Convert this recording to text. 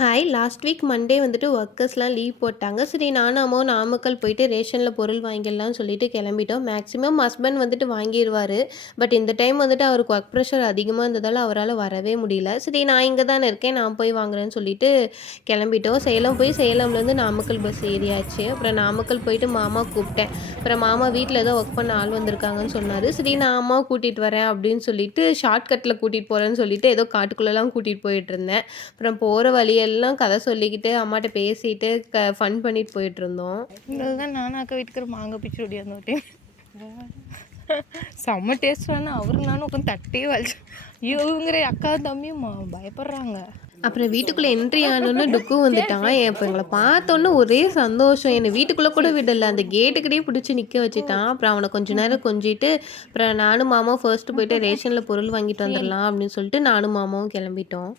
Hi! Last week Monday வந்துட்டு ஒர்க்கர்ஸ்லாம் leave போட்டாங்க. சரி நானும் அம்மாவும் நாமக்கல் போயிட்டு ரேஷன்ல பொருள் வாங்கிடலாம்னு சொல்லிட்டு கிளம்பிட்டோம். மேக்ஸிமம் ஹஸ்பண்ட் வந்துட்டு வாங்கிருவாரு. பட் இந்த டைம் வந்துட்டு அவருக்கு ஒர்க் ப்ரெஷர் அதிகமா இருந்ததால அவரால வரவே முடியல. சரி நான் இங்க தானே இருக்கேன், நான் போய் வாங்குறேன்னு சொல்லிட்டு கிளம்பிட்டோம். சேலம் போய் சேலம்லேருந்து நாமக்கல் பஸ் ஏறியாச்சு. அப்புறம் நாமக்கல் போயிட்டு மாமா கூப்பிட்டேன். அப்புறம் மாமா வீட்ல ஏதோ ஒர்க் பண்ண ஆள் வந்திருக்காங்கன்னு சொன்னாரு. சரி நான் அம்மாவ கூட்டிட்டு வரேன் அப்படின்னு சொல்லிட்டு ஷார்ட்கட்ல கூட்டிட்டு போறேன்னு சொல்லிட்டு ஏதோ காட்டுக்குள்ளலாம் கூட்டிட்டு போயிட்டுருந்தேன். அப்புறம் போற வழியெல்லாம் கதை சொல்லிக்கிட்டு, அம்மாட்ட பேசிட்டு, ஃபன் பண்ணிட்டு போயிட்டுருந்தோம். தான் நானும் அக்கா வீட்டுக்கு மாங்காய் பிச்சு ஓடியாந்து ஒரு டைம் செம்ம டேஸ்டான அவரு நானும் உட்காந்து தட்டே வலிச்சு இவங்கிற அக்கா தம்பியும் பயப்படுறாங்க. அப்புறம் வீட்டுக்குள்ள என்ட்ரி ஆனோனே டுக்கு வந்துட்டான். இப்ப எங்கள பார்த்தோனே ஒரே சந்தோஷம். என்ன வீட்டுக்குள்ள கூட விடல. அந்த கேட்டுக்கிட்டயே புடிச்சு நிக்க வச்சுட்டான். அப்புறம் அவன கொஞ்ச நேரம் கொஞ்சிட்டு, அப்புறம் நானும் மாமாவும் ஃபர்ஸ்ட்டு போயிட்டு ரேஷன்ல பொருள் வாங்கிட்டு வந்துரலாம் அப்படின்னு சொல்லிட்டு நானும் மாமாவும் கிளம்பிட்டோம்.